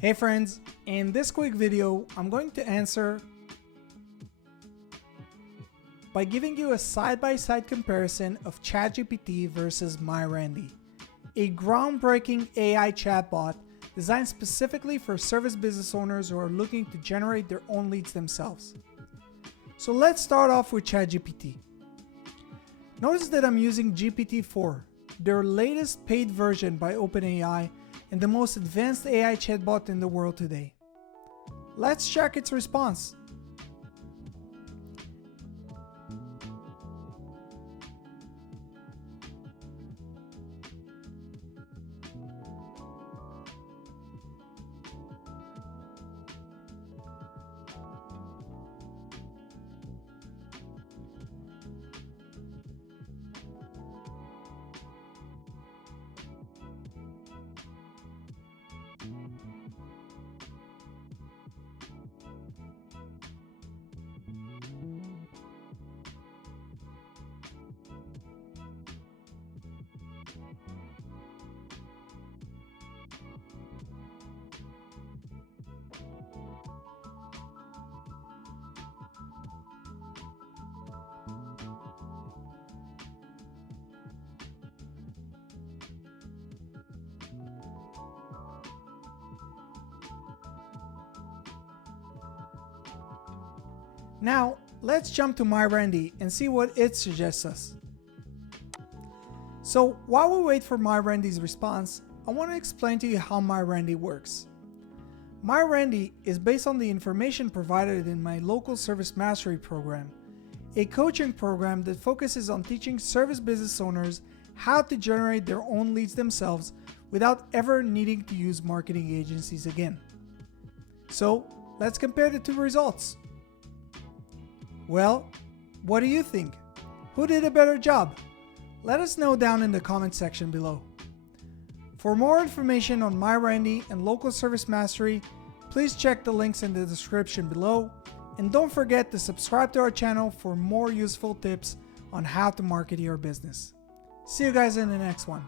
Hey friends, in this quick video, I'm going to answer by giving you a side-by-side comparison of ChatGPT versus MyRandy, a groundbreaking AI chatbot designed specifically for service business owners who are looking to generate their own leads themselves. So let's start off with ChatGPT. Notice that I'm using GPT-4, their latest paid version by OpenAI and the most advanced AI chatbot in the world today. Let's check its response. Now, let's jump to MyRandy and see what it suggests us. So while we wait for MyRandy's response, I want to explain to you how MyRandy works. MyRandy is based on the information provided in my local service mastery program, a coaching program that focuses on teaching service business owners how to generate their own leads themselves without ever needing to use marketing agencies again. So let's compare the two results. Well, what do you think? Who did a better job? Let us know down in the comment section below. For more information on MyRandy and local service mastery, please check the links in the description below, and don't forget to subscribe to our channel for more useful tips on how to market your business. See you guys in the next one.